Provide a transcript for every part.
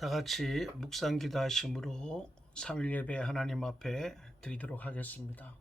다 같이 묵상 기도하심으로 3일 예배 하나님 앞에 드리도록 하겠습니다.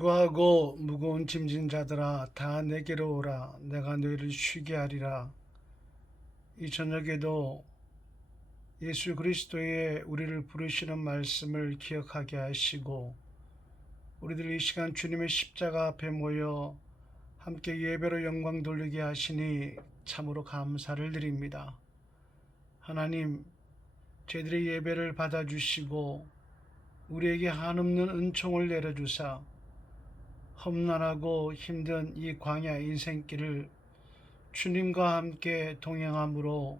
수고하고 무거운 짐진 자들아 다 내게로 오라. 내가 너희를 쉬게 하리라. 이 저녁에도 예수 그리스도의 우리를 부르시는 말씀을 기억하게 하시고 우리들 이 시간 주님의 십자가 앞에 모여 함께 예배로 영광 돌리게 하시니 참으로 감사를 드립니다. 하나님, 저희들의 예배를 받아주시고 우리에게 한없는 은총을 내려주사 험난하고 힘든 이 광야 인생길을 주님과 함께 동행함으로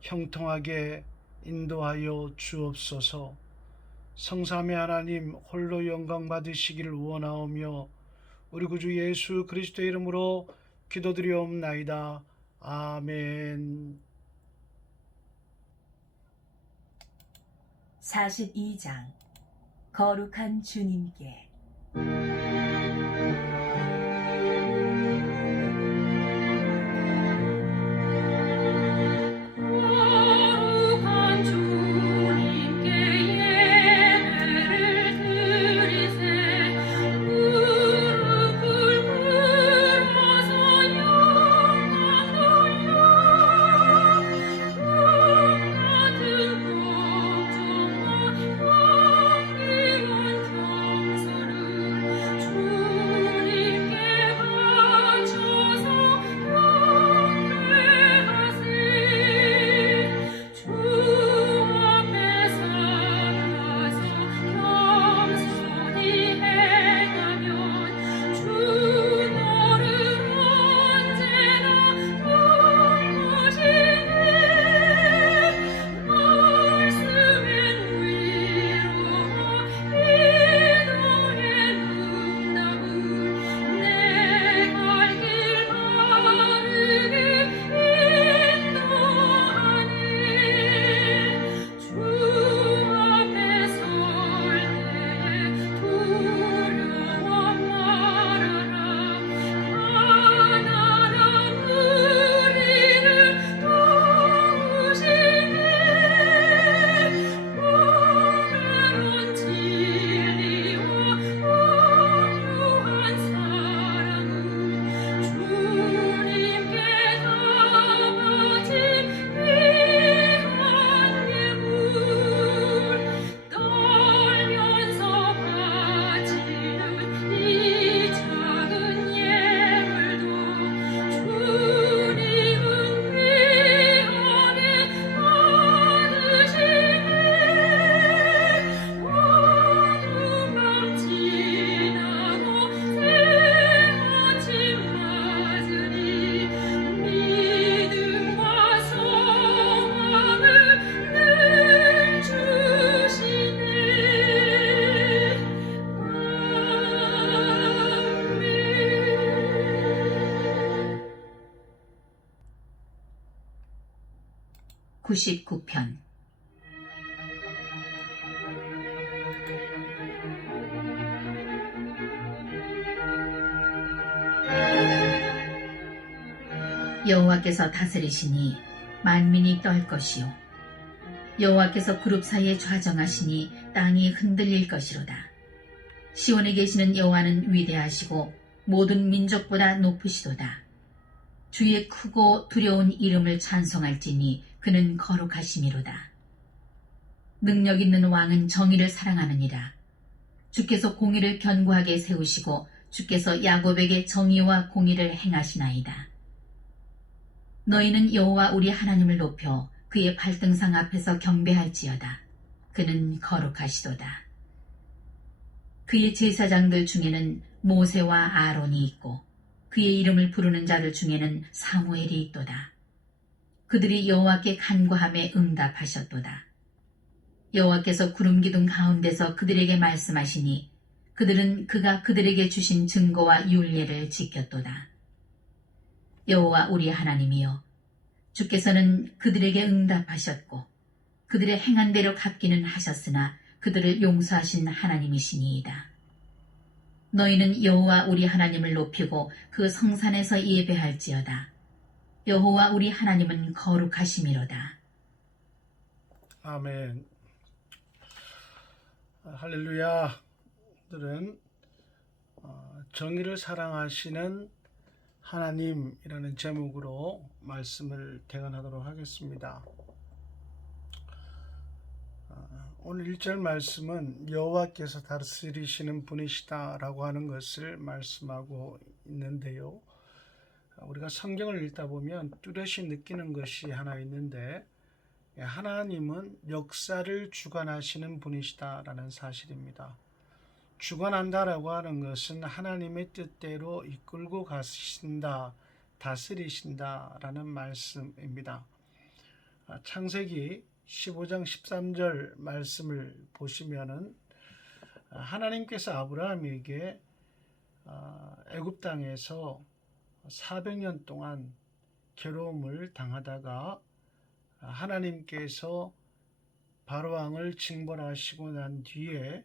형통하게 인도하여 주옵소서. 성삼위 하나님 홀로 영광 받으시기를 원하오며 우리 구주 예수 그리스도의 이름으로 기도드리옵나이다. 아멘. 42장 거룩한 주님께. (99편) 여호와께서 다스리시니 만민이 떨 것이요 여호와께서 그룹 사이에 좌정하시니 땅이 흔들릴 것이로다. 시온에 계시는 여호와는 위대하시고 모든 민족보다 높으시도다. 주의 크고 두려운 이름을 찬송할지니 그는 거룩하심이로다. 능력 있는 왕은 정의를 사랑하느니라. 주께서 공의를 견고하게 세우시고 주께서 야곱에게 정의와 공의를 행하시나이다. 너희는 여호와 우리 하나님을 높여 그의 발등상 앞에서 경배할지어다. 그는 거룩하시도다. 그의 제사장들 중에는 모세와 아론이 있고 그의 이름을 부르는 자들 중에는 사무엘이 있도다. 그들이 여호와께 간구함에 응답하셨도다. 여호와께서 구름 기둥 가운데서 그들에게 말씀하시니 그들은 그가 그들에게 주신 증거와 율례를 지켰도다. 여호와 우리 하나님이여, 주께서는 그들에게 응답하셨고 그들의 행한 대로 갚기는 하셨으나 그들을 용서하신 하나님이시니이다. 너희는 여호와 우리 하나님을 높이고 그 성산에서 예배할지어다. 여호와 우리 하나님은 거룩하심이로다. 아멘. 할렐루야. 오늘은 정의를 사랑하시는 하나님이라는 제목으로 말씀을 대언하도록 하겠습니다. 오늘 1절 말씀은 여호와께서 다스리시는 분이시다 라고 하는 것을 말씀하고 있는데요. 우리가 성경을 읽다 보면 뚜렷이 느끼는 것이 하나 있는데, 하나님은 역사를 주관하시는 분이시다 라는 사실입니다. 주관한다라고 하는 것은 하나님의 뜻대로 이끌고 가신다, 다스리신다 라는 말씀입니다. 창세기 15장 13절 말씀을 보시면은 하나님께서 아브라함에게 애굽 땅에서 400년 동안 괴로움을 당하다가 하나님께서 바로왕을 징벌하시고 난 뒤에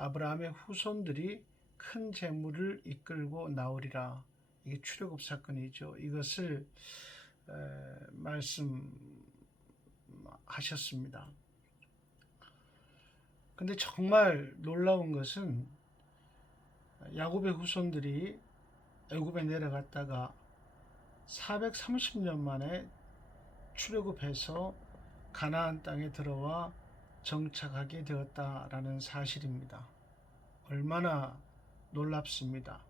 아브라함의 후손들이 큰 재물을 이끌고 나오리라. 이게 출애굽 사건이죠. 이것을 말씀하셨습니다. 근데 정말 놀라운 것은 야곱의 후손들이 애굽에 내려갔다가 430년 만에 출애굽해서 가나안 땅에 들어와 정착하게 되었다라는 사실입니다. 얼마나 놀랐습니까?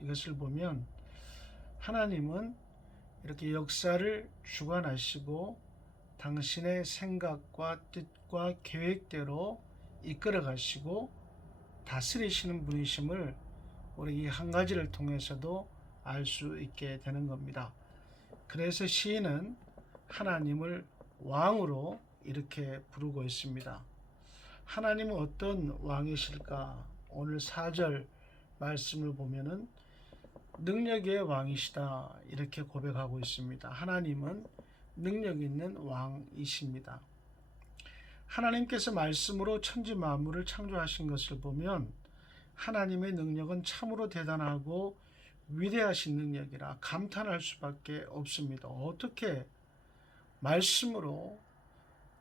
이것을 보면 하나님은 이렇게 역사를 주관하시고 당신의 생각과 뜻과 계획대로 이끌어 가시고 다스리시는 분이심을 우리 이 한 가지를 통해서도 알 수 있게 되는 겁니다. 그래서 시인은 하나님을 왕으로 이렇게 부르고 있습니다. 하나님은 어떤 왕이실까? 오늘 4절 말씀을 보면은 능력의 왕이시다 이렇게 고백하고 있습니다. 하나님은 능력 있는 왕이십니다. 하나님께서 말씀으로 천지 만물을 창조하신 것을 보면 하나님의 능력은 참으로 대단하고 위대하신 능력이라 감탄할 수밖에 없습니다. 어떻게 말씀으로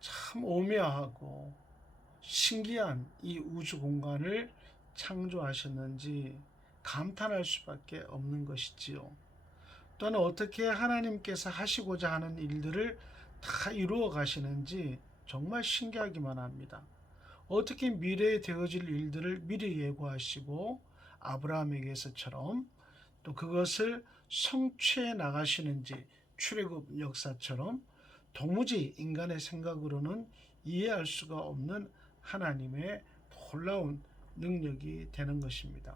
참 오묘하고 신기한 이 우주 공간을 창조하셨는지 감탄할 수밖에 없는 것이지요. 또한 어떻게 하나님께서 하시고자 하는 일들을 다 이루어 가시는지 정말 신기하기만 합니다. 어떻게 미래에 되어질 일들을 미리 예고하시고 아브라함에게서처럼 또 그것을 성취해 나가시는지 출애굽 역사처럼 도무지 인간의 생각으로는 이해할 수가 없는 하나님의 놀라운 능력이 되는 것입니다.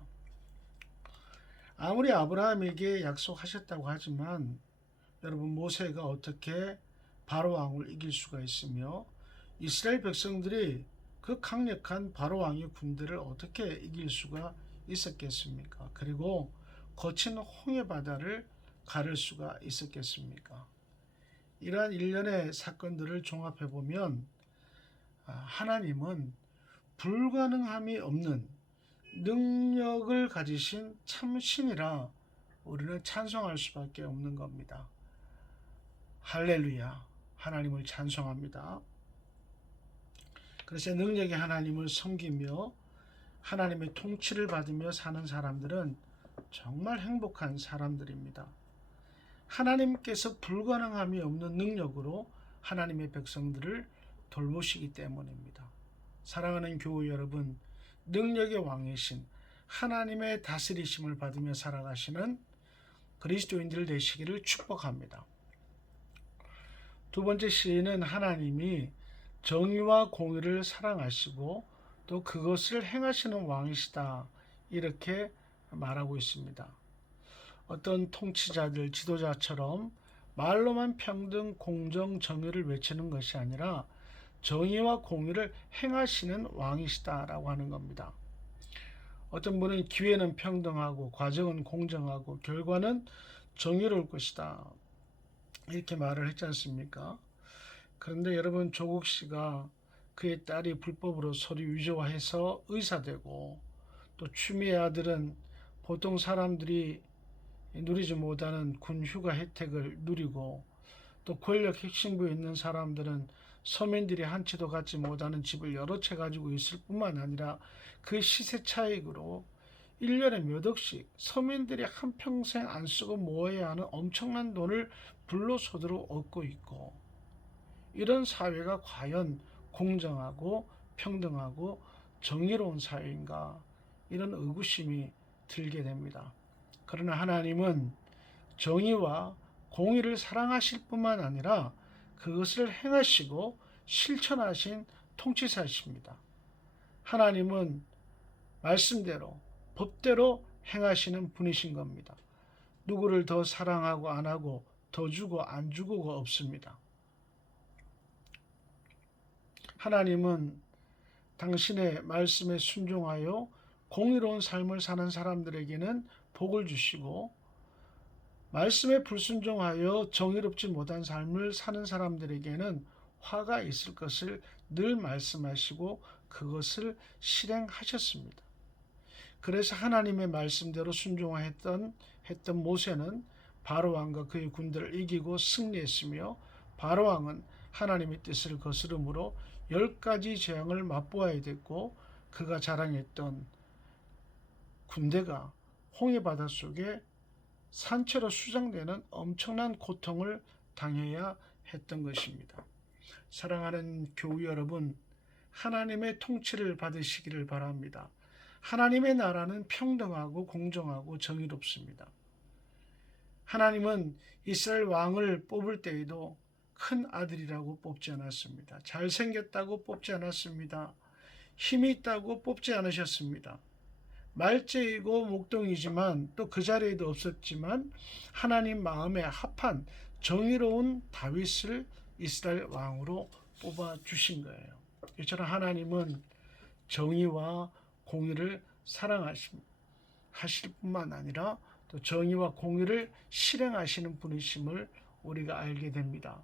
아무리 아브라함에게 약속하셨다고 하지만 여러분, 모세가 어떻게 바로왕을 이길 수가 있으며 이스라엘 백성들이 그 강력한 바로왕의 군대를 어떻게 이길 수가 있었겠습니까? 그리고 거친 홍해 바다를 가를 수가 있었겠습니까? 이러한 일련의 사건들을 종합해 보면 하나님은 불가능함이 없는 능력을 가지신 참신이라 우리는 찬송할 수밖에 없는 겁니다. 할렐루야, 하나님을 찬송합니다. 그래서 능력의 하나님을 섬기며 하나님의 통치를 받으며 사는 사람들은 정말 행복한 사람들입니다. 하나님께서 불가능함이 없는 능력으로 하나님의 백성들을 돌보시기 때문입니다. 사랑하는 교우 여러분, 능력의 왕이신 하나님의 다스리심을 받으며 살아가시는 그리스도인들 되시기를 축복합니다. 두 번째 시인은 하나님이 정의와 공의를 사랑하시고 또 그것을 행하시는 왕이시다, 이렇게 말하고 있습니다. 어떤 통치자들, 지도자처럼 말로만 평등, 공정, 정의를 외치는 것이 아니라 정의와 공의를 행하시는 왕이시다라고 하는 겁니다. 어떤 분은 기회는 평등하고 과정은 공정하고 결과는 정의로울 것이다, 이렇게 말을 했지 않습니까? 그런데 여러분, 조국 씨가 그의 딸이 불법으로 서류 위조화해서 의사되고, 또 추미애 아들은 보통 사람들이 누리지 못하는 군 휴가 혜택을 누리고, 또 권력 핵심부에 있는 사람들은 서민들이 한 채도 갖지 못하는 집을 여러 채 가지고 있을 뿐만 아니라 그 시세 차익으로 1년에 몇 억씩 서민들이 한평생 안 쓰고 모아야 하는 엄청난 돈을 불로소득으로 얻고 있고, 이런 사회가 과연 공정하고 평등하고 정의로운 사회인가, 이런 의구심이 들게 됩니다. 그러나 하나님은 정의와 공의를 사랑하실 뿐만 아니라 그것을 행하시고 실천하신 통치사십니다. 하나님은 말씀대로 법대로 행하시는 분이신 겁니다. 누구를 더 사랑하고 안 하고 더 주고 안 주고가 없습니다. 하나님은 당신의 말씀에 순종하여 공의로운 삶을 사는 사람들에게는 복을 주시고, 말씀에 불순종하여 정의롭지 못한 삶을 사는 사람들에게는 화가 있을 것을 늘 말씀하시고 그것을 실행하셨습니다. 그래서 하나님의 말씀대로 순종했던 모세는 바로왕과 그의 군대를 이기고 승리했으며, 바로왕은 하나님의 뜻을 거스름으로 10가지 재앙을 맛보아야 됐고, 그가 자랑했던 군대가 홍해 바닷속에 산채로 수장되는 엄청난 고통을 당해야 했던 것입니다. 사랑하는 교우 여러분, 하나님의 통치를 받으시기를 바랍니다. 하나님의 나라는 평등하고 공정하고 정의롭습니다. 하나님은 이스라엘 왕을 뽑을 때에도 큰 아들이라고 뽑지 않았습니다. 잘생겼다고 뽑지 않았습니다. 힘이 있다고 뽑지 않으셨습니다. 말죄이고 목동이지만 또 그 자리에도 없었지만 하나님 마음에 합한 정의로운 다윗을 이스라엘 왕으로 뽑아주신 거예요. 이처럼 하나님은 정의와 공의를 사랑하실 뿐만 아니라 또 정의와 공의를 실행하시는 분이심을 우리가 알게 됩니다.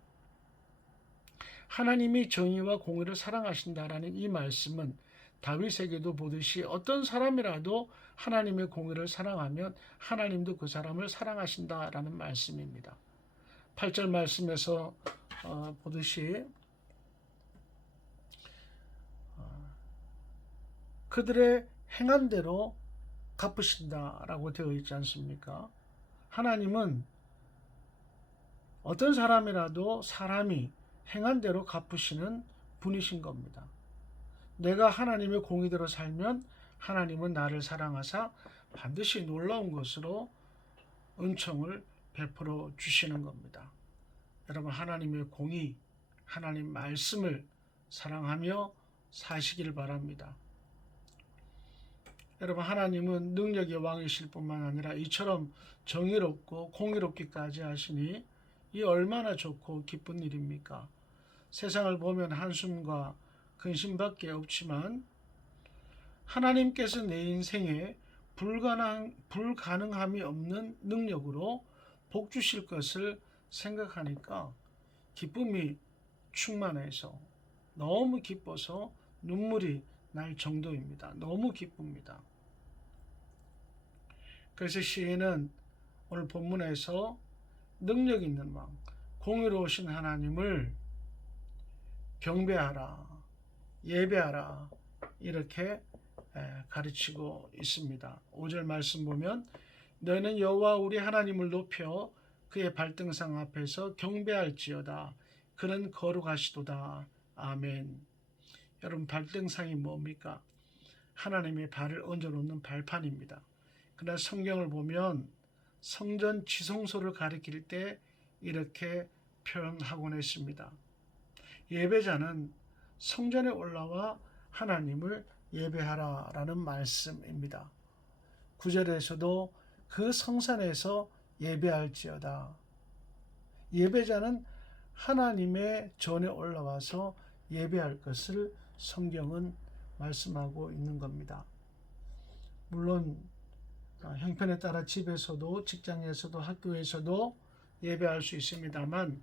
하나님이 정의와 공의를 사랑하신다라는 이 말씀은 다윗에게도 보듯이 어떤 사람이라도 하나님의 공의를 사랑하면 하나님도 그 사람을 사랑하신다라는 말씀입니다. 8절 말씀에서 보듯이 그들의 행한 대로 갚으신다라고 되어 있지 않습니까? 하나님은 어떤 사람이라도 사람이 행한 대로 갚으시는 분이신 겁니다. 내가 하나님의 공의대로 살면 하나님은 나를 사랑하사 반드시 놀라운 것으로 은총을 베풀어 주시는 겁니다. 여러분, 하나님의 공의, 하나님 말씀을 사랑하며 사시기를 바랍니다. 여러분, 하나님은 능력의 왕이실 뿐만 아니라 이처럼 정의롭고 공의롭기까지 하시니 이 얼마나 좋고 기쁜 일입니까? 세상을 보면 한숨과 근심밖에 없지만 하나님께서 내 인생에 불가능함이 없는 능력으로 복 주실 것을 생각하니까 기쁨이 충만해서 너무 기뻐서 눈물이 날 정도입니다. 너무 기쁩니다. 그래서 시인은 오늘 본문에서 능력 있는 왕, 공의로우신 하나님을 경배하라, 예배하라, 이렇게 가르치고 있습니다. 5절 말씀 보면 너희는 여호와 우리 하나님을 높여 그의 발등상 앞에서 경배할지어다. 그는 거룩하시도다. 아멘. 여러분, 발등상이 뭡니까? 하나님의 발을 얹어놓는 발판입니다. 그러나 성경을 보면 성전 지성소를 가리킬 때 이렇게 표현하곤 했습니다. 예배자는 성전에 올라와 하나님을 예배하라라는 말씀입니다. 9절에서도 그 성산에서 예배할지어다. 예배자는 하나님의 전에 올라와서 예배할 것을 성경은 말씀하고 있는 겁니다. 물론 형편에 따라 집에서도 직장에서도 학교에서도 예배할 수 있습니다만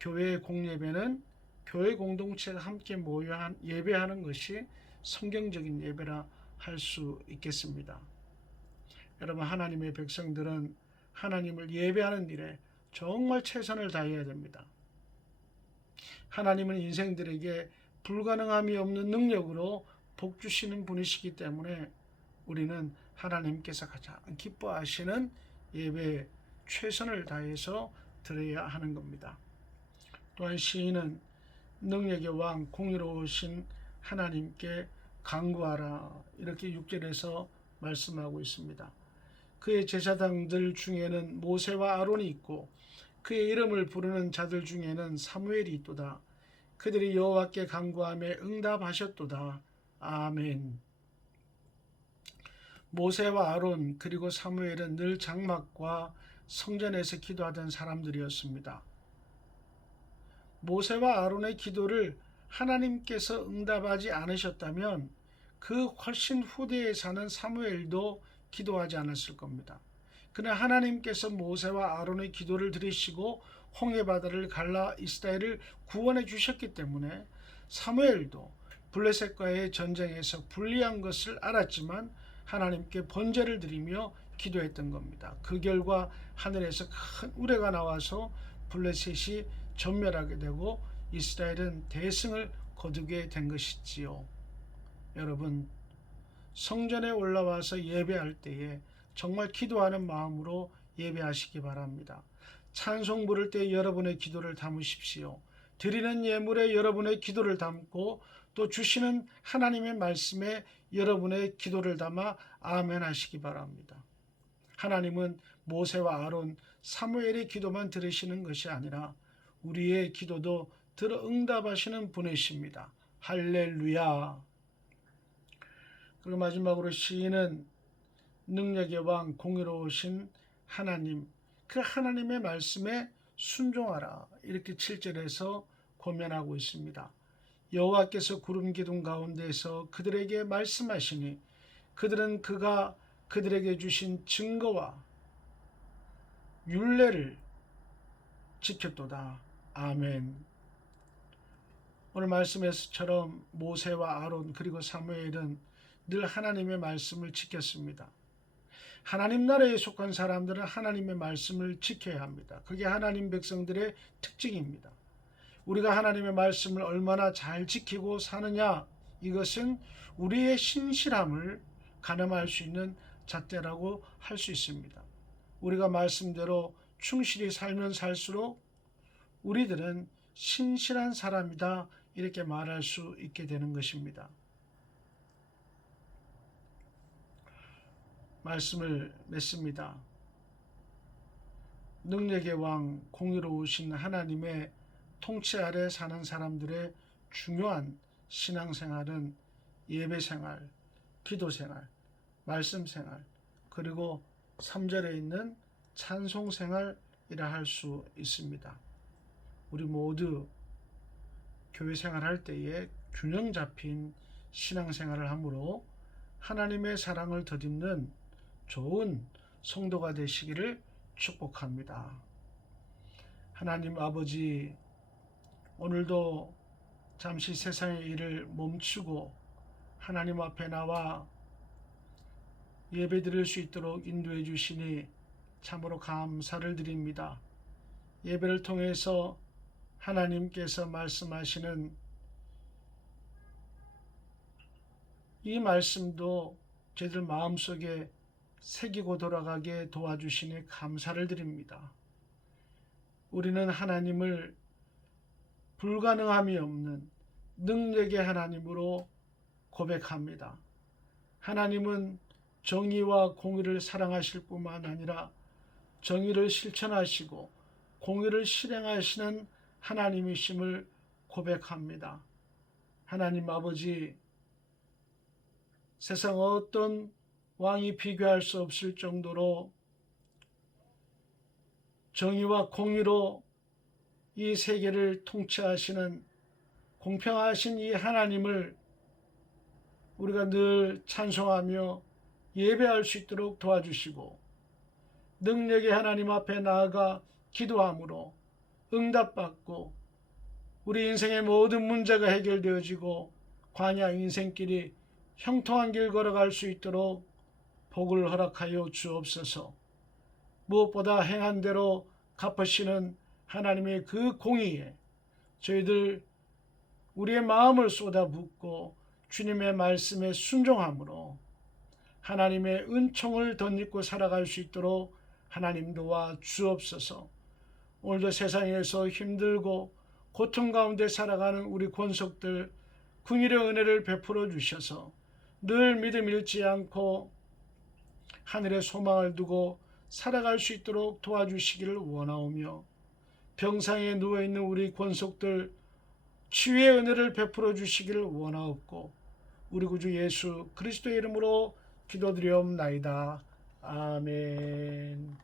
교회의 공예배는 교회 공동체가 함께 모여 예배하는 것이 성경적인 예배라 할 수 있겠습니다. 여러분, 하나님의 백성들은 하나님을 예배하는 일에 정말 최선을 다해야 됩니다. 하나님은 인생들에게 불가능함이 없는 능력으로 복 주시는 분이시기 때문에 우리는 하나님께서 가장 기뻐하시는 예배에 최선을 다해서 드려야 하는 겁니다. 또한 시인은 능력의 왕 공의로우신 하나님께 간구하라 이렇게 6절에서 말씀하고 있습니다. 그의 제사장들 중에는 모세와 아론이 있고 그의 이름을 부르는 자들 중에는 사무엘이 있도다. 그들이 여호와께 간구하며 응답하셨도다. 아멘. 모세와 아론 그리고 사무엘은 늘 장막과 성전에서 기도하던 사람들이었습니다. 모세와 아론의 기도를 하나님께서 응답하지 않으셨다면 그 훨씬 후대에 사는 사무엘도 기도하지 않았을 겁니다. 그러나 하나님께서 모세와 아론의 기도를 들으시고 홍해바다를 갈라 이스라엘을 구원해 주셨기 때문에 사무엘도 블레셋과의 전쟁에서 불리한 것을 알았지만 하나님께 번제를 드리며 기도했던 겁니다. 그 결과 하늘에서 큰 우레가 나와서 블레셋이 전멸하게 되고 이스라엘은 대승을 거두게 된 것이지요. 여러분, 성전에 올라와서 예배할 때에 정말 기도하는 마음으로 예배하시기 바랍니다. 찬송 부를 때 여러분의 기도를 담으십시오. 드리는 예물에 여러분의 기도를 담고 또 주시는 하나님의 말씀에 여러분의 기도를 담아 아멘 하시기 바랍니다. 하나님은 모세와 아론, 사무엘의 기도만 들으시는 것이 아니라 우리의 기도도 들어 응답하시는 분이십니다. 할렐루야. 그리고 마지막으로 시인은 능력의 왕 공의로우신 하나님, 그 하나님의 말씀에 순종하라 이렇게 7절에서 고면하고 있습니다. 여호와께서 구름 기둥 가운데서 그들에게 말씀하시니 그들은 그가 그들에게 주신 증거와 율례를 지켰도다. 아멘. 오늘 말씀에서처럼 모세와 아론 그리고 사무엘은 늘 하나님의 말씀을 지켰습니다. 하나님 나라에 속한 사람들은 하나님의 말씀을 지켜야 합니다. 그게 하나님 백성들의 특징입니다. 우리가 하나님의 말씀을 얼마나 잘 지키고 사느냐, 이것은 우리의 신실함을 가늠할 수 있는 잣대라고 할 수 있습니다. 우리가 말씀대로 충실히 살면 살수록 우리들은 신실한 사람이다 이렇게 말할 수 있게 되는 것입니다. 말씀을 맺습니다. 능력의 왕 공의로우신 하나님의 통치 아래 사는 사람들의 중요한 신앙생활은 예배생활, 기도생활, 말씀생활, 그리고 3절에 있는 찬송생활이라 할 수 있습니다. 우리 모두 교회 생활할 때에 균형 잡힌 신앙생활을 함으로 하나님의 사랑을 덧입는 좋은 성도가 되시기를 축복합니다. 하나님 아버지, 오늘도 잠시 세상의 일을 멈추고 하나님 앞에 나와 예배 드릴 수 있도록 인도해 주시니 참으로 감사를 드립니다. 예배를 통해서 하나님께서 말씀하시는 이 말씀도 저희들 마음속에 새기고 돌아가게 도와주시니 감사를 드립니다. 우리는 하나님을 불가능함이 없는 능력의 하나님으로 고백합니다. 하나님은 정의와 공의를 사랑하실 뿐만 아니라 정의를 실천하시고 공의를 실행하시는 하나님이심을 고백합니다. 하나님 아버지, 세상 어떤 왕이 비교할 수 없을 정도로 정의와 공의로 이 세계를 통치하시는 공평하신 이 하나님을 우리가 늘 찬송하며 예배할 수 있도록 도와주시고 능력의 하나님 앞에 나아가 기도함으로 응답받고 우리 인생의 모든 문제가 해결되어지고 광야 인생길이 형통한 길 걸어갈 수 있도록 복을 허락하여 주옵소서. 무엇보다 행한 대로 갚으시는 하나님의 그 공의에 저희들 우리의 마음을 쏟아붓고 주님의 말씀에 순종함으로 하나님의 은총을 덧입고 살아갈 수 있도록 하나님 도와 주옵소서. 오늘도 세상에서 힘들고 고통 가운데 살아가는 우리 권속들 긍휼의 은혜를 베풀어 주셔서 늘 믿음 잃지 않고 하늘에 소망을 두고 살아갈 수 있도록 도와주시기를 원하오며 병상에 누워있는 우리 권속들 치유의 은혜를 베풀어 주시기를 원하옵고 우리 구주 예수 그리스도의 이름으로 기도드리옵나이다. 아멘.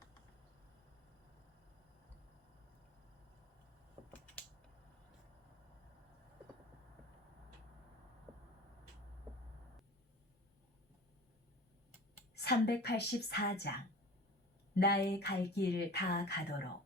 (384장) 나의 갈 길 다 가도록.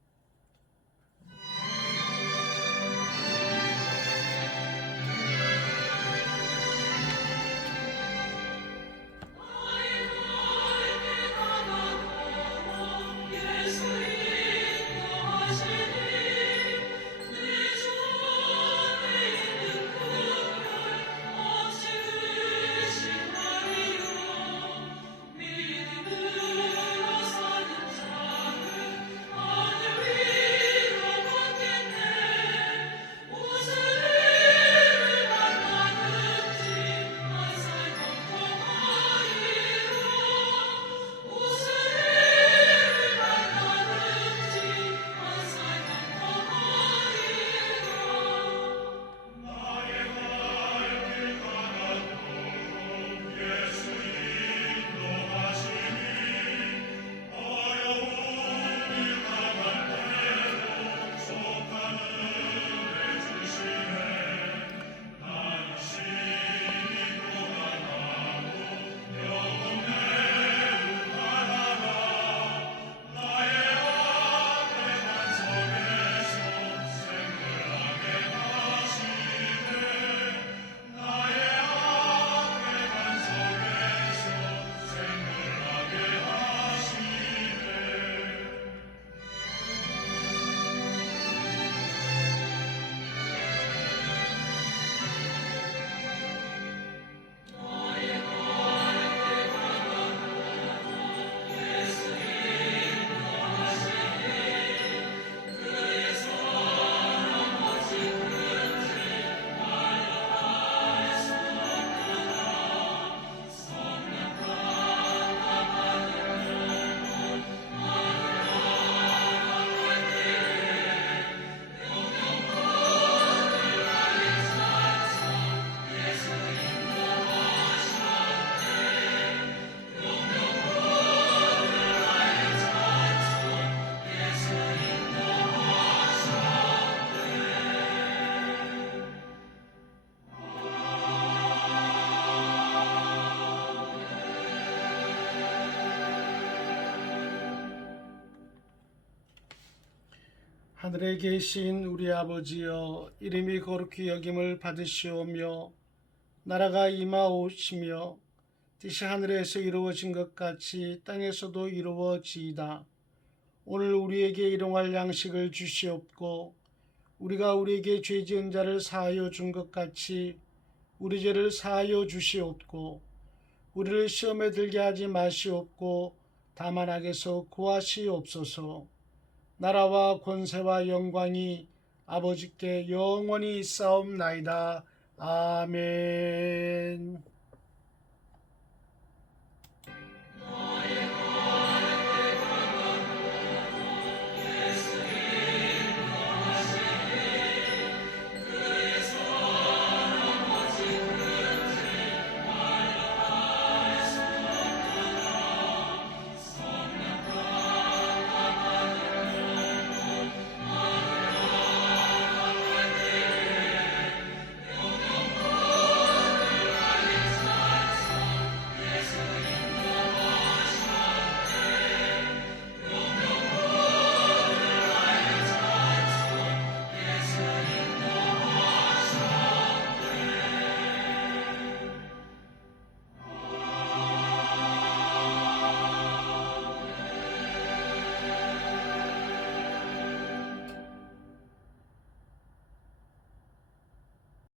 하늘에 계신 우리 아버지여, 이름이 거룩히 여김을 받으시오며 나라가 임하오시며 뜻이 하늘에서 이루어진 것 같이 땅에서도 이루어지이다. 오늘 우리에게 일용할 양식을 주시옵고 우리가 우리에게 죄 지은 자를 사하여 준 것 같이 우리 죄를 사하여 주시옵고 우리를 시험에 들게 하지 마시옵고 다만 악에서 구하시옵소서. 나라와 권세와 영광이 아버지께 영원히 있사옵나이다. 아멘.